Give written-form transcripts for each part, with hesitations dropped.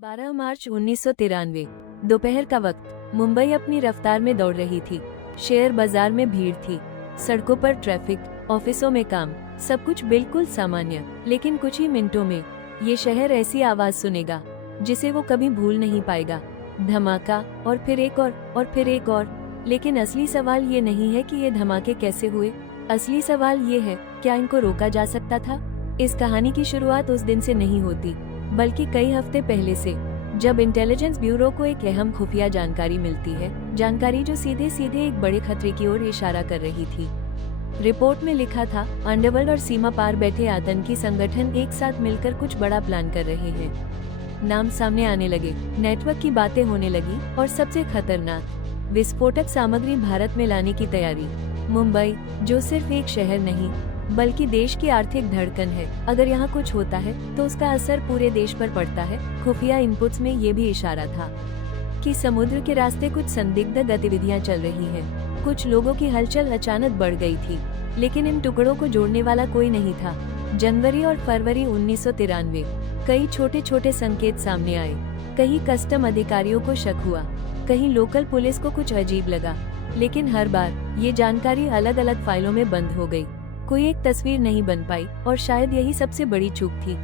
12 मार्च 1993 दोपहर का वक्त। मुंबई अपनी रफ्तार में दौड़ रही थी। शेयर बाजार में भीड़ थी, सड़कों पर ट्रैफिक, ऑफिसों में काम, सब कुछ बिल्कुल सामान्य। लेकिन कुछ ही मिनटों में ये शहर ऐसी आवाज सुनेगा जिसे वो कभी भूल नहीं पाएगा। धमाका, और फिर एक और फिर एक और। लेकिन असली सवाल ये नहीं है कि ये धमाके कैसे हुए। असली सवाल ये है, क्या इनको रोका जा सकता था? इस कहानी की शुरुआत उस दिन से नहीं होती, बल्कि कई हफ्ते पहले से, जब इंटेलिजेंस ब्यूरो को एक अहम खुफिया जानकारी मिलती है। जानकारी जो सीधे सीधे एक बड़े खतरे की ओर इशारा कर रही थी। रिपोर्ट में लिखा था, अंडरवर्ल्ड और सीमा पार बैठे आतंकी संगठन एक साथ मिलकर कुछ बड़ा प्लान कर रहे हैं। नाम सामने आने लगे, नेटवर्क की बातें होने लगी, और सबसे खतरनाक, विस्फोटक सामग्री भारत में लाने की तैयारी। मुंबई, जो सिर्फ एक शहर नहीं बल्कि देश की आर्थिक धड़कन है, अगर यहाँ कुछ होता है तो उसका असर पूरे देश पर पड़ता है। खुफिया इनपुट्स में ये भी इशारा था कि समुद्र के रास्ते कुछ संदिग्ध गतिविधियां चल रही हैं। कुछ लोगों की हलचल अचानक बढ़ गई थी, लेकिन इन टुकड़ों को जोड़ने वाला कोई नहीं था। जनवरी और फरवरी 1993 कई छोटे छोटे संकेत सामने आए। कहीं कस्टम अधिकारियों को शक हुआ, कहीं लोकल पुलिस को कुछ अजीब लगा, लेकिन हर बार ये जानकारी अलग अलग फाइलों में बंद हो गई। कोई एक तस्वीर नहीं बन पाई, और शायद यही सबसे बड़ी चूक थी।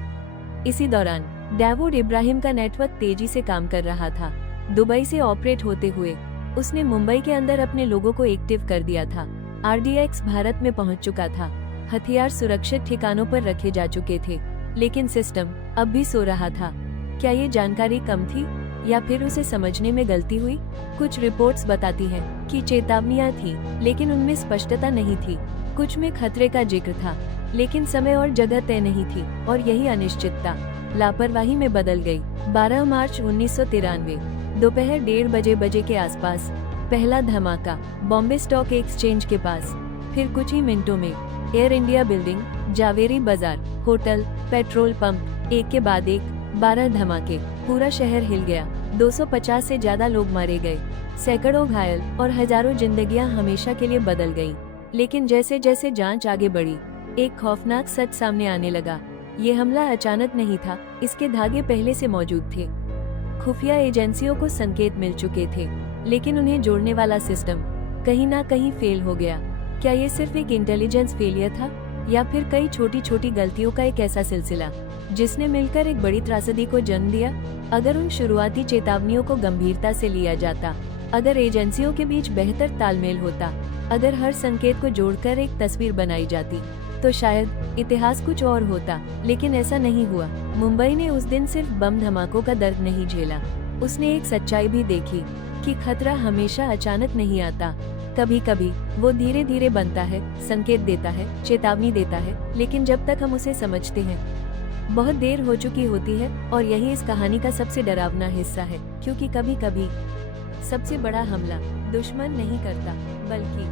इसी दौरान डेवुड इब्राहिम का नेटवर्क तेजी से काम कर रहा था। दुबई से ऑपरेट होते हुए उसने मुंबई के अंदर अपने लोगों को एक्टिव कर दिया था। RDX भारत में पहुंच चुका था। हथियार सुरक्षित ठिकानों पर रखे जा चुके थे, लेकिन सिस्टम अब भी सो रहा था। क्या ये जानकारी कम थी, या फिर उसे समझने में गलती हुई? कुछ रिपोर्ट्स बताती हैं कि चेतावनियां थी, लेकिन उनमें स्पष्टता नहीं थी। कुछ में खतरे का जिक्र था, लेकिन समय और जगह तय नहीं थी, और यही अनिश्चितता लापरवाही में बदल गई। 12 मार्च 1993 दोपहर 1:30 बजे के आसपास पहला धमाका बॉम्बे स्टॉक एक्सचेंज के पास। फिर कुछ ही मिनटों में एयर इंडिया बिल्डिंग, जावेरी बाजार, होटल, पेट्रोल पंप, एक के बाद एक 12 धमाके। पूरा शहर हिल गया। 250 से ज्यादा लोग मारे गए, सैकड़ों घायल, और हजारों जिंदगियां हमेशा के लिए बदल गईं। लेकिन जैसे जैसे जांच आगे बढ़ी, एक खौफनाक सच सामने आने लगा। ये हमला अचानक नहीं था, इसके धागे पहले से मौजूद थे। खुफिया एजेंसियों को संकेत मिल चुके थे, लेकिन उन्हें जोड़ने वाला सिस्टम कहीं ना कहीं फेल हो गया। क्या ये सिर्फ एक इंटेलिजेंस फेलियर था, या फिर कई छोटी छोटी गलतियों का एक ऐसा सिलसिला जिसने मिलकर एक बड़ी त्रासदी को जन्म दिया? अगर उन शुरुआती चेतावनियों को गंभीरता से लिया जाता, अगर एजेंसियों के बीच बेहतर तालमेल होता, अगर हर संकेत को जोड़कर एक तस्वीर बनाई जाती, तो शायद इतिहास कुछ और होता। लेकिन ऐसा नहीं हुआ। मुंबई ने उस दिन सिर्फ बम धमाकों का दर्द नहीं झेला, उसने एक सच्चाई भी देखी कि खतरा हमेशा अचानक नहीं आता। कभी कभी वो धीरे धीरे बनता है, संकेत देता है, चेतावनी देता है, लेकिन जब तक हम उसे समझते हैं बहुत देर हो चुकी होती है। और यही इस कहानी का सबसे डरावना हिस्सा है, क्योंकि कभी कभी सबसे बड़ा हमला दुश्मन नहीं करता, बल्कि